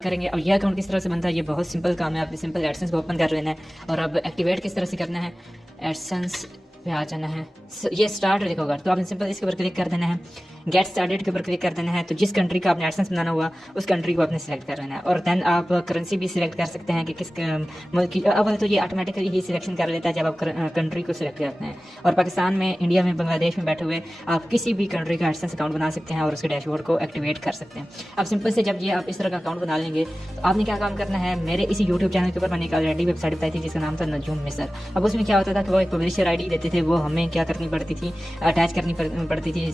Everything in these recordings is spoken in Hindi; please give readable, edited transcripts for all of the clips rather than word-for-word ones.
करेंगे। और ये अकाउंट किस तरह से बनता है, ये बहुत सिंपल काम है। आपने सिंपल एडसेंस को ओपन कर लेना है और अब एक्टिवेट किस तरह से करना है, एडसेंस पे आ जाना है। ये स्टार्ट लिखा होगा तो आपने सिंपल इसके ऊपर क्लिक कर देना है, गेट स्टार्टेड के ऊपर क्लिक कर देना है। तो जिस कंट्री का आपने एडसेंस बनाना हुआ उस कंट्री को आपने सिलेक्ट कर लेना है और देन आप करेंसी भी सिलेक्ट कर सकते हैं कि किस मुल्क की। अव्वल तो ये ऑटोमेटिकली ही सिलेक्शन कर लेता है जब आप कंट्री को सिलेक्ट करते हैं। और पाकिस्तान में, इंडिया में, बांग्लादेश में बैठे हुए आप किसी भी कंट्री का एडसेंस अकाउंट बना सकते हैं और उसके डैशबोर्ड को एक्टिवेट कर सकते हैं। अब सिंपल से जब ये आप इस तरह का अकाउंट बना लेंगे तो आपने क्या काम करना है, मेरे इसी यूट्यूब चैनल के ऊपर मैंने एक ऑलरेडी वेबसाइट बताई थी जिसका नाम था नजूम मिस्र। अब उसमें क्या होता था कि वो एक पब्लिशर आईडी देते थे, वो हमें क्या करनी पड़ती थी, अटैच करनी पड़ती थी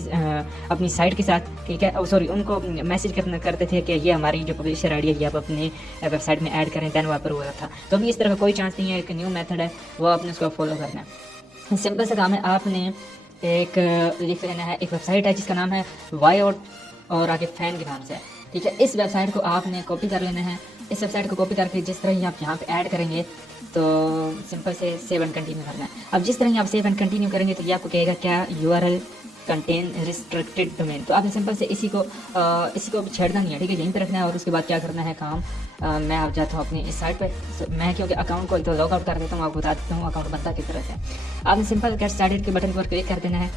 अपनी साइट के साथ, ठीक है। सॉरी, उनको मैसेज करते थे कि ये हमारी जो पब्लिशर आईडी है ये आप अपने वेबसाइट में ऐड करें, दैन वहाँ पर हुआ था। तो अभी इस तरह का कोई चांस नहीं है, एक न्यू मेथड है, वो आपने उसको फॉलो करना है। सिंपल सा काम है, आपने एक लिख लेना है, एक वेबसाइट है जिसका नाम है वाई और आगे फैन के नाम से, ठीक है। इस वेबसाइट को आपने कॉपी कर लेना है। इस वेबसाइट को कॉपी करके जिस तरह ही आप यहाँ पे ऐड करेंगे तो सिंपल से सेव एंड कंटिन्यू करना है। अब जिस तरह ही आप सेव एंड कंटिन्यू करेंगे तो ये आपको कहेगा क्या URL कंटेन रिस्ट्रिक्टेड डोमेन। तो आपने सिंपल से इसी को छेड़ना नहीं है, ठीक है, यहीं पे रखना है। और उसके बाद क्या करना है काम, मैं अब जाता हूँ अपनी इस साइट पे। मैं क्योंकि अकाउंट को तो लॉग आउट कर देता हूँ, आपको बता देता हूँ अकाउंट बनता किस तरह से। आपने सिंपल गेट स्टार्टेड के बटन पर क्लिक कर देना है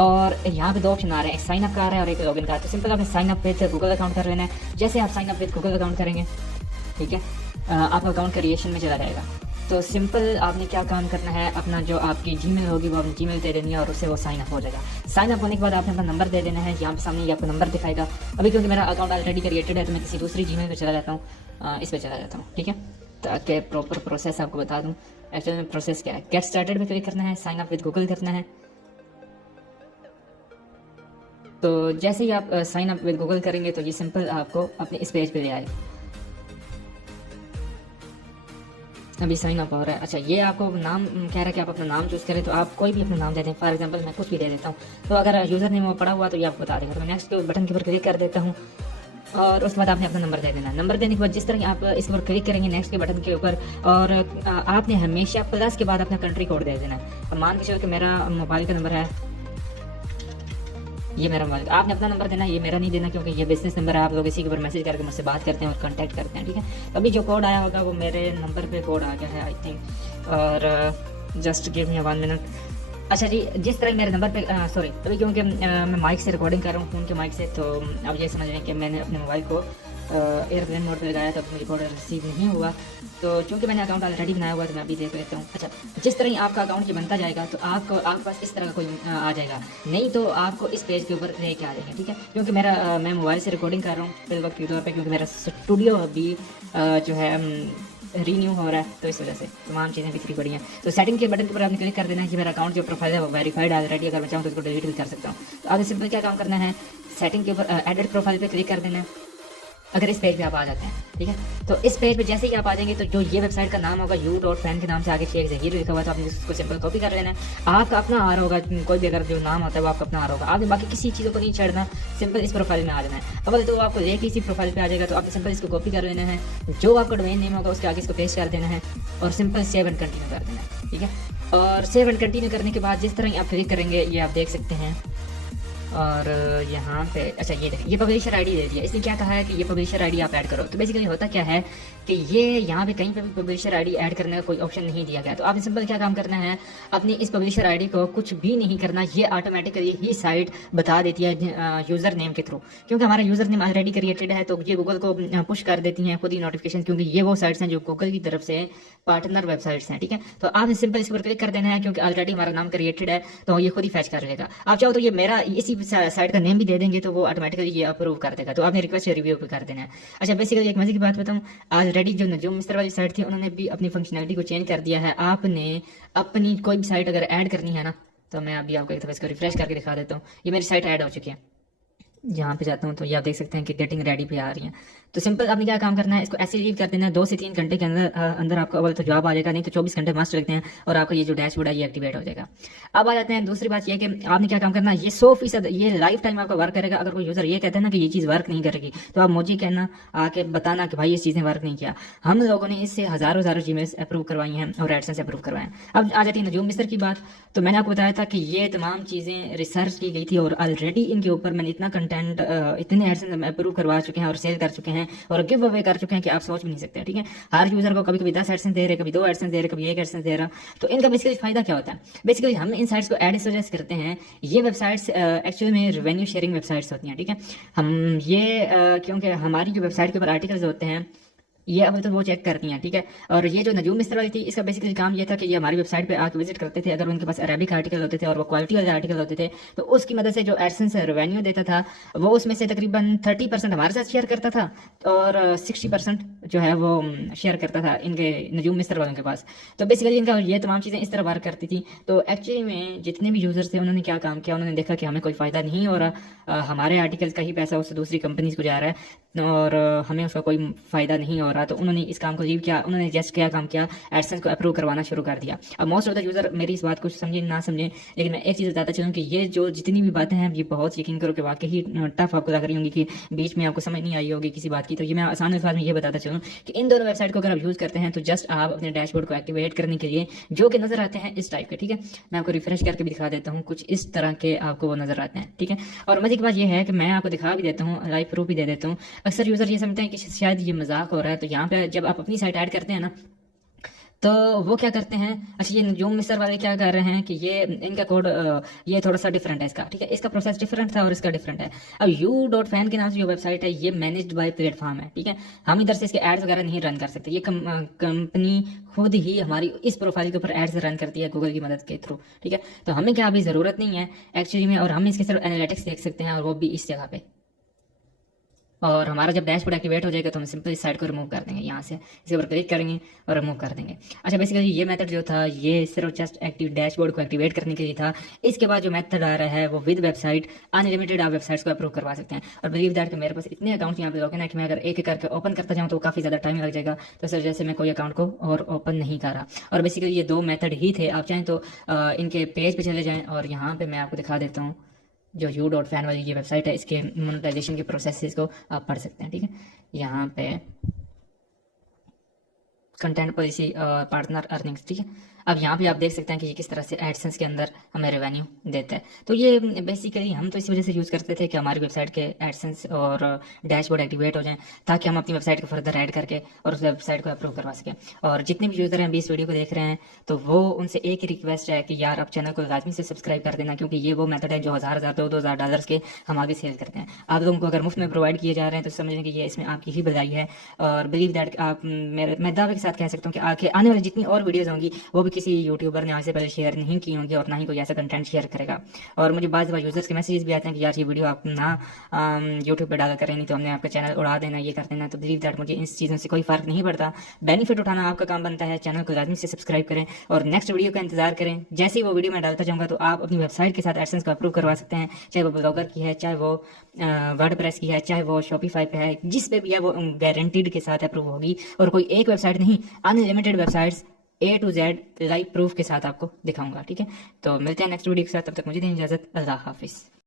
और यहाँ पे दो ऑप्शन आ रहे हैं, एक साइन अप का आ रहा है और एक लॉगिन का। तो सिंपल आपने sign up with Google account कर लेना है। जैसे आप sign up with Google account करेंगे, ठीक है, आपका अकाउंट क्रिएशन में चला जाएगा। तो सिंपल आपने क्या काम करना है, अपना जो आपकी जीमेल होगी वो आपने जीमेल दे देनी है और उससे वो साइन अप हो जाएगा। साइन अप होने के बाद आपने अपना नंबर दे देना है, यहाँ पे सामने ये आपको नंबर दिखाएगा। अभी क्योंकि मेरा अकाउंट ऑलरेडी क्रिएटेड है तो मैं किसी दूसरी जीमेल पे चला जाता हूँ, इस पर चला जाता हूँ, ठीक है, ताकि प्रॉपर प्रोसेस आपको बता दूँ। एक्चुअली में प्रोसेस क्या है, गेट स्टार्टेड पे क्लिक करना है, साइन अप विद गूगल करना है। तो जैसे ही आप साइन अप विद गूगल करेंगे तो ये सिंपल आपको अपने इस पेज पे ले आएगा। अभी साइन अप हो रहा है। अच्छा, ये आपको नाम कह रहा है कि आप अपना नाम चूज़ करें, तो आप कोई भी अपना नाम दे दें। फॉर एग्जांपल मैं कुछ भी दे देता हूँ, तो अगर यूज़र नेम वो पड़ा हुआ तो ये आपको बता देगा। तो मैं नेक्स्ट के बटन के ऊपर क्लिक कर देता हूँ और उसके बाद आपने अपना नंबर दे देना। नंबर देने के बाद जिस तरह आप इसके ऊपर क्लिक करेंगे नेक्स्ट के बटन के ऊपर, और आपने हमेशा प्लस के बाद अपना कंट्री कोड दे देना है। और मान के चलो कि मेरा मोबाइल का नंबर है, ये मेरा मोबाइल, आपने अपना नंबर देना है, ये मेरा नहीं देना क्योंकि ये बिजनेस नंबर है। आप लोग इसी के ऊपर मैसेज करके मुझसे बात करते हैं और कांटेक्ट करते हैं, ठीक है। अभी जो कोड आया होगा वो मेरे नंबर पे कोड आ गया है आई थिंक, और जस्ट गिव मी 1 मिनट। अच्छा जी, जिस तरह मेरे नंबर पे सॉरी, अभी क्योंकि मैं माइक से रिकॉर्डिंग कर रहा हूँ, फ़ोन के माइक से, तो अब ये समझ लें कि मैंने अपने मोबाइल को एयरप्लेन मोड पे लगाया तो मेरी कॉल रिसीव नहीं हुआ। तो चूँकि मैंने अकाउंट ऑलरेडी बनाया हुआ तो मैं अभी देख लेता हूँ। अच्छा, जिस तरह ही आपका अकाउंट ये बनता जाएगा तो आपके पास इस तरह का कोई आ जाएगा, नहीं तो आपको इस पेज के ऊपर लेके आ जाएंगे, ठीक है। क्योंकि मैं मोबाइल से रिकॉर्डिंग कर रहा हूँ फिल वक्त के तौर पर, क्योंकि मेरा स्टूडियो अभी जो है रीन्यू हो रहा है, तो इस वजह से तमाम चीज़ें बिखरी पड़ी हैं। तो सेटिंग के बटन के ऊपर आपने क्लिक कर देना है कि मेरा अकाउंट जो प्रोफाइल है वो वेरीफाइड ऑलरेडी, अगर मैं चाहूँ तो इसको डिलीट भी कर सकता हूँ। तो आपने सिंपल क्या काम करना है, सेटिंग के ऊपर एडिट प्रोफाइल पे क्लिक कर देना है। अगर इस पेज पे आप आ जाते हैं, ठीक है, तो इस पेज पे जैसे ही आप आ जाएंगे तो जो ये वेबसाइट का नाम होगा u.fan के नाम से आगे शेख ज़हीर लिखा हुआ, तो आपने उसको सिंपल कॉपी कर लेना है। आपका अपना आ रहा होगा, कोई भी अगर जो नाम होता है वो आपका अपना आ रहा होगा, आपने बाकी किसी चीज़ों को नहीं छेड़ना, सिंपल इस प्रोफाइल में आ जाना है। अब तो आपको लेके इसी प्रोफाइल पे आ जाएगा, तो आपने सिंपल इसको कॉपी कर लेना है, जो आपका डोमेन नेम होगा उसके आगे इसको पेस्ट कर देना है और सिंपल सेव एंड कंटिन्यू कर देना है, ठीक है। और सेव एंड कंटिन्यू करने के बाद जिस तरह ही आप क्लिक करेंगे ये आप देख सकते हैं। और यहाँ पे अच्छा ये देखिए, ये पब्लिशर आईडी दे दिया, इसने क्या कहा है कि ये पब्लिशर आईडी आप ऐड करो। तो बेसिकली होता क्या है कि ये यहाँ पे कहीं पे भी पब्लिशर आईडी ऐड करने का कोई ऑप्शन नहीं दिया गया। तो आपने सिंपल क्या काम करना है, अपनी इस पब्लिशर आईडी को कुछ भी नहीं करना, ये ऑटोमेटिकली ही साइट बता देती है यूज़र नेम के थ्रू। क्योंकि हमारा यूज़र नेम ऑलरेडी क्रिएटेड है तो ये गूगल को पुश कर देती हैं खुद ही नोटिफिकेशन, क्योंकि ये वो साइट्स हैं जो गूगल की तरफ से पार्टनर वेबसाइट्स हैं, ठीक है। तो आपने सिंपल इस पर क्लिक कर देना है, क्योंकि ऑलरेडी हमारा नाम क्रिएटेड है तो ये खुद ही फैच कर लेगा। आप चाहो तो ये मेरा इसी साइट का नेम भी दे देंगे तो वो ऑटोमेटिकली ये अप्रूव कर देगा। तो आपने रिक्वेस्ट रिव्यू पे कर देना है। अच्छा, बेसिकली एक मजे की बात बताऊं, ऑलरेडी जो नजूम मिस्र वाली साइट थी उन्होंने भी अपनी फंक्शनैलिटी को चेंज कर दिया है। आपने अपनी कोई भी साइट अगर ऐड करनी है ना, तो मैं अभी आपको एक दफ़ा इसको रिफ्रेश करके दिखा देता हूँ। ये मेरी साइट ऐड हो चुकी है, यहाँ पे जाता हूँ तो ये आप देख सकते हैं कि गेटिंग रेडी पे आ रही हैं। तो सिंपल आपने क्या काम करना है, इसको ऐसे लीव कर देना है। 2 से 3 घंटे के अंदर आपको अव्वल तो जवाब आ जाएगा, नहीं तो 24 घंटे मस्ट लगते हैं और आपका ये जो डैशबोर्ड है ये एक्टिवेट हो जाएगा। अब आ जाते हैं दूसरी बात ये कि आपने क्या काम करना है, ये 100% ये लाइफ टाइम आपका वर्क करेगा। अगर कोई यूज़र ये कहता है ना कि ये चीज़ वर्क नहीं करेगी तो आप मुझे कहना आके बताना कि भाई ये चीज़ें वर्क नहीं किया। हम लोगों ने इससे हज़ारों जीमेल्स अप्रूव करवाई हैं और एडसेंस अप्रूव करवाए हैं। अब आ जाती है नजूम मिस्र की बात। तो मैंने आपको बताया था कि ये तमाम चीज़ें रिसर्च की गई थी और ऑलरेडी इनके ऊपर मैंने इतना कंटेंट इतने एडसेंस अप्रूव करवा चुके हैं और सेल कर चुके हैं हैं और गिव अवे कर चुके हैं कि आप सोच भी नहीं सकते, ठीक है। हर यूजर को कभी कभी 10 एडसेंस दे रहे, कभी 2 एडसेंस दे रहे, कभी 1 एडसेंस दे रहा। तो इनका बेसिकली फायदा क्या होता है? बेसिकली हम इन साइट्स को एड सजेस्ट करते हैं। ये वेबसाइट्स एक्चुअली में रेवेन्यू शेयरिंग वेबसाइट्स होती हैं, ठीक है। हम ये क्योंकि हमारी जो वेबसाइट के ऊपर आर्टिकल्स होते हैं ये अब तो वो चेक करती हैं, ठीक है। और ये जो नजूम मिस्र वाली थी, इसका बेसिकली काम ये था कि ये हमारी वेबसाइट पे आके विजिट करते थे। अगर उनके पास अरेबिक आर्टिकल होते थे और वो क्वालिटी वाले आर्टिकल होते थे, तो उसकी मदद से जो एडसेंस रेवेन्यू देता था वो उसमें से तकरीबन 30% हमारे साथ शेयर करता था और 60% जो है वो शेयर करता था इनके नजूम मिस्र वालों के पास। तो बेसिकली इनका ये तमाम चीज़ें इस तरह वर्क करती थी। तो एक्चुअली में जितने भी यूजर्स थे उन्होंने क्या काम किया, उन्होंने देखा कि हमें कोई फ़ायदा नहीं हो रहा, हमारे आर्टिकल्स का ही पैसा उससे दूसरी कंपनीज को जा रहा है और हमें उसका कोई फ़ायदा नहीं हो रहा। तो उन्होंने इस काम को लीव किया, उन्होंने जस्ट क्या काम किया, एडसेंस को अप्रूव करवाना शुरू कर दिया। अब मोस्ट ऑफ द यूज़र मेरी इस बात को समझे ना समझे, लेकिन मैं एक चीज़ बताता चलूँ कि ये जो जितनी भी बातें हैं ये बहुत यकीन करो कि वाकई ही टफ आपको लग रही होंगी कि बीच में आपको समझ नहीं आई होगी किसी बात की। तो ये मैं आसान अल्फाज में ये बताता चलूँ कि इन दोनों वेबसाइट को अगर आप यूज़ करते हैं तो जस्ट आप अपने डैशबोर्ड को एक्टिवेट करने के लिए जो कि नज़र आते हैं इस टाइप के, ठीक है। मैं आपको रिफ्रेश करके भी दिखा देता हूँ, कुछ इस तरह के आपको वो नज़र आते हैं, ठीक है। और मजे की बात यह है कि मैं आपको दिखा भी देता हूँ, लाइव प्रूफ भी दे देता हूँ। अक्सर यूज़र ये समझते हैं कि शायद ये मजाक हो रहा है। तो यहाँ पे जब आप अपनी साइट ऐड करते हैं ना, तो वो क्या करते हैं, अच्छा ये नजूम मिस्र वाले क्या कर रहे हैं कि ये इनका कोड ये थोड़ा सा डिफरेंट है इसका, ठीक है। इसका प्रोसेस डिफरेंट था और इसका डिफरेंट है। अब u.fan के नाम से जो वेबसाइट है ये मैनेज्ड बाय प्लेटफॉर्म है, ठीक है। हम इधर से इसके एड्स वगैरह नहीं रन कर सकते, ये कंपनी खुद ही हमारी इस प्रोफाइल के ऊपर एड्स रन करती है गूगल की मदद के थ्रू, ठीक है। तो हमें क्या अभी ज़रूरत नहीं है एक्चुअली में, और हम इसके सिर्फ एनालिटिक्स देख सकते हैं और वो भी इस जगह पे। और हमारा जब डैशबोर्ड एक्टिवेट हो जाएगा तो हम सिंपल इस साइड को रिमूव कर देंगे, यहाँ से इसके ऊपर क्लिक करेंगे और रिमूव कर देंगे। अच्छा बेसिकली ये मेथड जो था ये सिर्फ जस्ट एक्टिव डैशबोर्ड को एक्टिवेट करने के लिए था। इसके बाद जो मेथड आ रहा है वो विद वेबसाइट अनलिमिटेड आप वेबसाइट्स को अप्रूव करवा सकते हैं। और बिलीव दैट कि मेरे पास इतने अकाउंट यहाँ पे लॉगिन है कि मैं अगर एक एक करके ओपन करता जाऊँ तो काफ़ी ज़्यादा टाइम लग जाएगा। तो सर जैसे मैं कोई अकाउंट को और ओपन नहीं कर रहा। और बेसिकली ये 2 मेथड ही थे। आप चाहें तो इनके पेज पे चले जाएं और यहाँ पे मैं आपको दिखा देता हूँ जो u.fan वाली ये वेबसाइट है, इसके मोनेटाइजेशन के प्रोसेस को आप पढ़ सकते हैं, ठीक है। यहाँ पे कंटेंट पॉलिसी और पार्टनर अर्निंग्स, ठीक है। अब यहाँ पे आप देख सकते हैं कि ये किस तरह से एडसेंस के अंदर हमें रेवेन्यू देता है। तो ये बेसिकली हम तो इसी वजह से यूज़ करते थे कि हमारी वेबसाइट के एडसेंस और डैशबोर्ड एक्टिवेट हो जाएं, ताकि हम अपनी वेबसाइट को फर्दर ऐड करके और उस वेबसाइट को अप्रूव करवा सकें। और जितने भी यूज़र हैं अभी इस वीडियो को देख रहे हैं तो वो उनसे एक ही रिक्वेस्ट है कि यार आप चैनल को लाजमी से सब्सक्राइब कर देना, क्योंकि ये वो मेथड है जो हज़ार 2,000 डॉलर्स के हम आगे सेल करते हैं। आप लोगों को अगर मुफ्त में प्रोवाइड किए जा रहे हैं तो समझें कि ये इसमें आपकी ही भलाई है। और बिलीव दैट आप मैं दावे के साथ कह सकता हूँ कि आने वाली जितनी और वीडियोज़ होंगी वो भी किसी यूट्यूबर आज से पहले शेयर नहीं की होंगी और ना ही कोई ऐसा कंटेंट शेयर करेगा। और मुझे बार यूजर्स के मैसेजेस भी आते हैं कि यार ये वीडियो आप ना यूट्यूब पे डाला करें, नहीं तो हमने आपका चैनल उड़ा देना, ये कर देना। तो बिलीव दैट मुझे इन चीज़ों से कोई फ़र्क नहीं पड़ता, बेनिफिट उठाना आपका काम बनता है। चैनल को लाजमी से सब्सक्राइब करें और नेक्स्ट वीडियो का इंतजार करें। जैसे ही वो वीडियो मैं डालता जाऊँगा तो आप अपनी वेबसाइट के साथ एडसेंस को अप्रूव करवा सकते हैं, चाहे वो ब्लॉगर की है, चाहे वो वर्डप्रेस की है, चाहे वो शॉपिफाई पे है, जिस पे भी है वो गारंटीड के साथ अप्रूव होगी। और कोई एक वेबसाइट नहीं, unlimited websites A to Z live proof के साथ आपको दिखाऊंगा, ठीक है। तो मिलते हैं नेक्स्ट वीडियो के साथ, तब तक मुझे दें इजाज़त। अल्लाह हाफिज़।